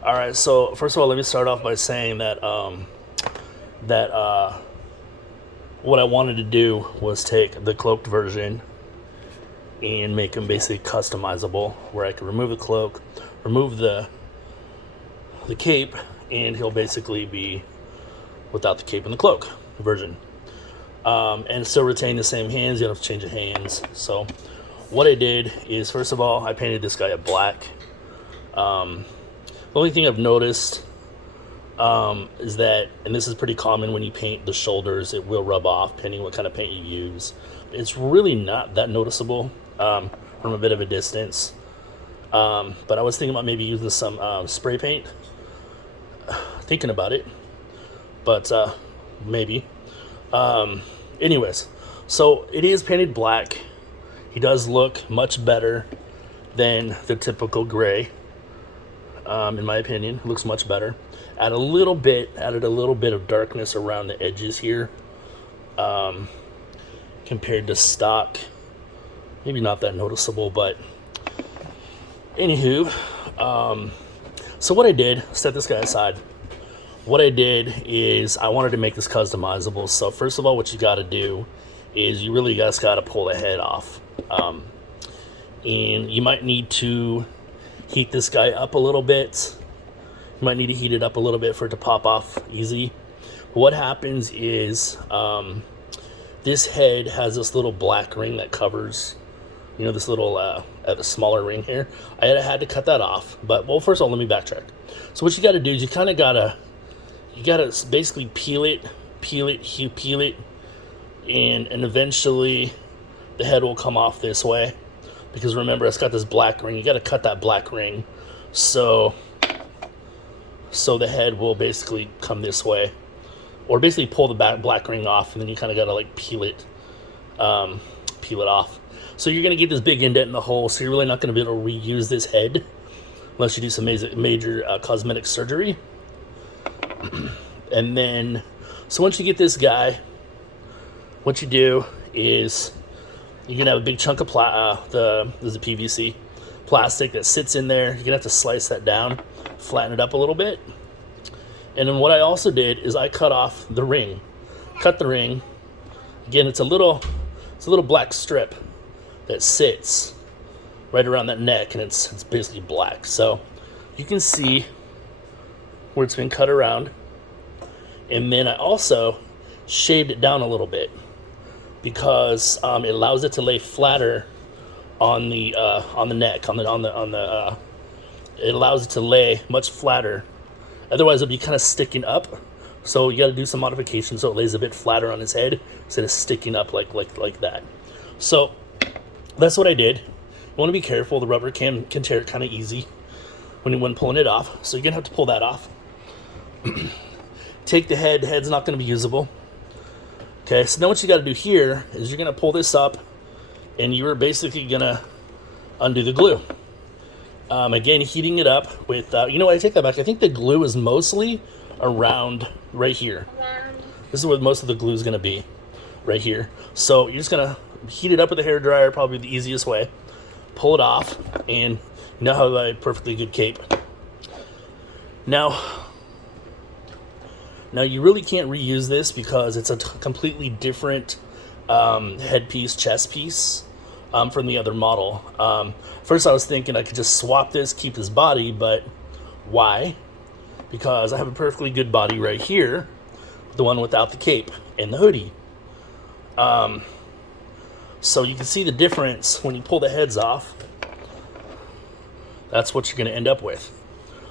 All right, so first of all, let me start off by saying that that what I wanted to do was take the cloaked version and make him basically customizable, where I could remove the cloak, remove the cape, and he'll basically be without the cape and the cloak version, and still retain the same hands. You don't have to change the hands. So what I did is, first of all, I painted this guy a black. The only thing I've noticed is that, and this is pretty common when you paint the shoulders, it will rub off depending what kind of paint you use. It's really not that noticeable from a bit of a distance. But I was thinking about maybe using some spray paint. Thinking about it, but maybe. Anyways, so it is painted black. He does look much better than the typical gray. In my opinion, it looks much better. Added a little bit of darkness around the edges here, compared to stock. Maybe not that noticeable, but anywho. So what I did, set this guy aside. What I did is I wanted to make this customizable. So first of all, what you got to do is you really just got to pull the head off, and you might need to heat this guy up a little bit. You might need to heat it up a little bit for it to pop off easy. What happens is this head has this little black ring that covers, this little the smaller ring here. I had to cut that off. But well, first of all, let me backtrack. So what you got to do is you kind of gotta basically peel it, and eventually the head will come off this way. Because remember, it's got this black ring. You got to cut that black ring, so the head will basically come this way, or basically pull the black ring off, and then you kind of got to like peel it off. So you're gonna get this big indent in the hole. So you're really not gonna be able to reuse this head unless you do some major cosmetic surgery. And then, so once you get this guy, what you do is you're gonna have a big chunk of there's a PVC plastic that sits in there. You're gonna have to slice that down, flatten it up a little bit. And then what I also did is I cut off the ring. Cut the ring. Again, it's a little black strip that sits right around that neck, and it's basically black. So you can see where it's been cut around. And then I also shaved it down a little bit, because it allows it to lay flatter on the neck, it allows it to lay much flatter. Otherwise, it'll be kind of sticking up. So you got to do some modifications so it lays a bit flatter on his head instead of sticking up like that. So that's what I did. You want to be careful. The rubber can tear it kind of easy when pulling it off. So you're gonna have to pull that off. Take the head. The head's not going to be usable. Okay, so now what you got to do here is you're going to pull this up, and you're basically going to undo the glue. Again, heating it up with, I take that back. I think the glue is mostly around right here. This is where most of the glue is going to be, right here. So you're just going to heat it up with a hairdryer, probably the easiest way. Pull it off, and you now have a perfectly good cape. Now you really can't reuse this because it's a completely different headpiece, chest piece from the other model. First I was thinking I could just swap this, keep his body, but why? Because I have a perfectly good body right here, the one without the cape and the hoodie. So you can see the difference when you pull the heads off. That's what you're going to end up with.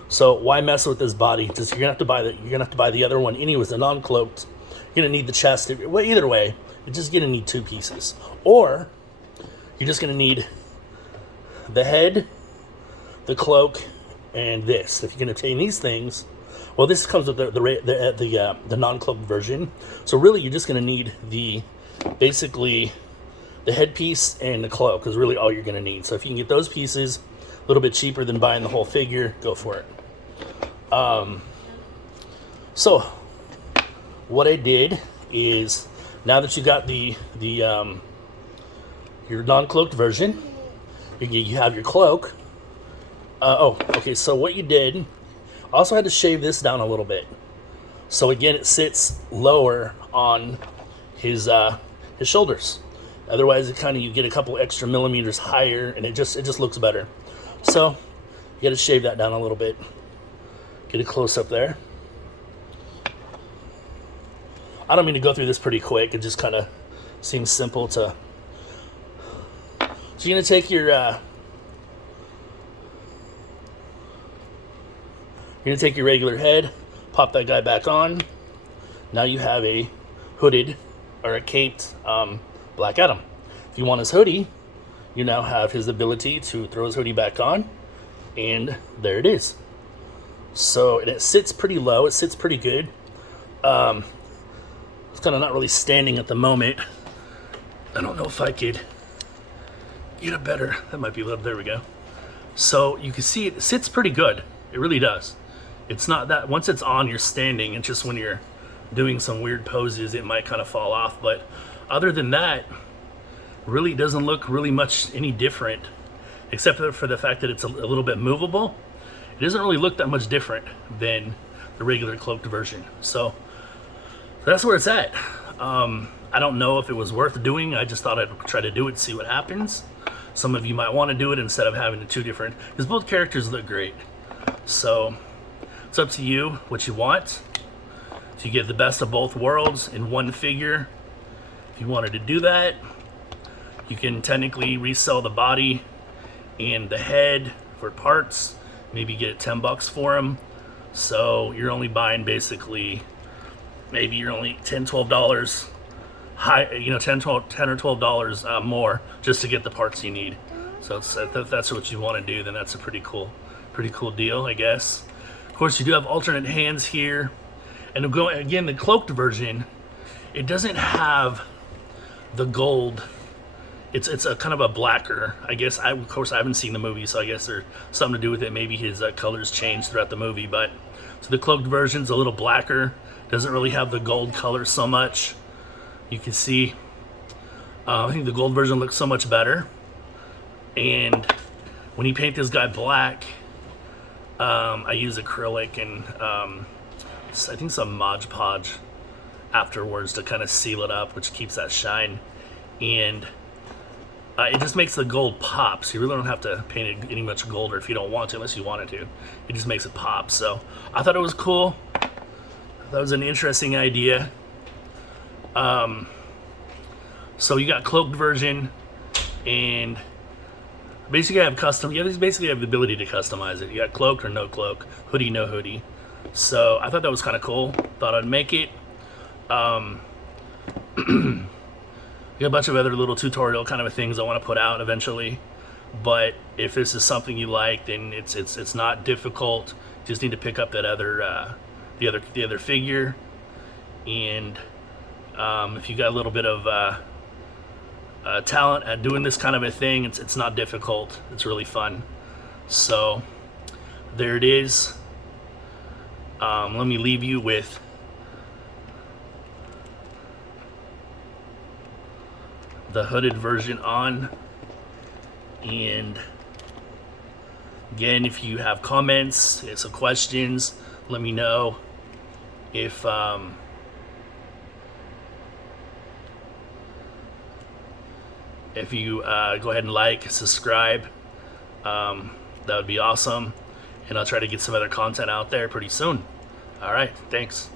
So why mess with this body? Just you're gonna have to buy the other one anyways, the non-cloaked. You're gonna need the chest. Well, either way, you're just gonna need two pieces, or you're just gonna need the head, the cloak, and this. If you're gonna obtain these things, well, this comes with the non-cloaked version. So really, you're just gonna need basically the headpiece and the cloak is really all you're gonna need. So if you can get those pieces a little bit cheaper than buying the whole figure, go for it. So what I did is, now that you got your non-cloaked version, you have your cloak. Okay, so what you did, Also had to shave this down a little bit. So again, it sits lower on his shoulders. Otherwise, it kind of, you get a couple extra millimeters higher, and it just looks better. So you got to shave that down a little bit. Get a close up there. I don't mean to go through this pretty quick. It just kind of seems simple to. So you're gonna take your regular head, pop that guy back on. Now you have a hooded or a caped Black Adam. If you want his hoodie, you now have his ability to throw his hoodie back on, and there it is. So, and it sits pretty low. It sits pretty good. It's kind of not really standing at the moment. I don't know if I could get a better. That might be a little. There we go. So you can see it sits pretty good. It really does. It's not that once it's on, you're standing. It's just when you're doing some weird poses, it might kind of fall off. But other than that, really doesn't look really much any different, except for the fact that it's a little bit movable. It doesn't really look that much different than the regular cloaked version. So that's where it's at. I don't know if it was worth doing. I just thought I'd try to do it, see what happens. Some of you might want to do it instead of having the two different, because both characters look great. So it's up to you what you want. So you get the best of both worlds in one figure. If you wanted to do that, you can technically resell the body and the head for parts. Maybe get $10 for them. So you're only buying basically, maybe you're only $10-12 high, $10 or $12 more just to get the parts you need. So if that's what you want to do, then that's a pretty cool deal, I guess. Of course, you do have alternate hands here, and going again, the cloaked version, it doesn't have the gold. It's a kind of a blacker, I guess. Of course, I haven't seen the movie, so I guess there's something to do with it. Maybe his colors changed throughout the movie, but so the cloaked version's a little blacker. Doesn't really have the gold color so much. You can see, I think the gold version looks so much better. And when you paint this guy black, I use acrylic and I think some Mod Podge afterwards to kind of seal it up, which keeps that shine. And it just makes the gold pop, so you really don't have to paint it any much golder if you don't want to, unless you wanted to. It just makes it pop. So I thought it was cool. That was an interesting idea. So you got cloaked version, and basically I have custom. Yeah, these basically have the ability to customize it. You got cloaked or no cloak, hoodie, no hoodie. So I thought that was kind of cool. Thought I'd make it. Got a bunch of other little tutorial kind of things I want to put out eventually. But if this is something you like, then it's not difficult. You just need to pick up that other the other figure, and if you got a little bit of talent at doing this kind of a thing, it's not difficult. It's really fun. So there it is. Let me leave you with the hooded version on. And again, if you have comments, some questions, let me know. If you go ahead and like, subscribe, that would be awesome. And I'll try to get some other content out there pretty soon. All right, thanks.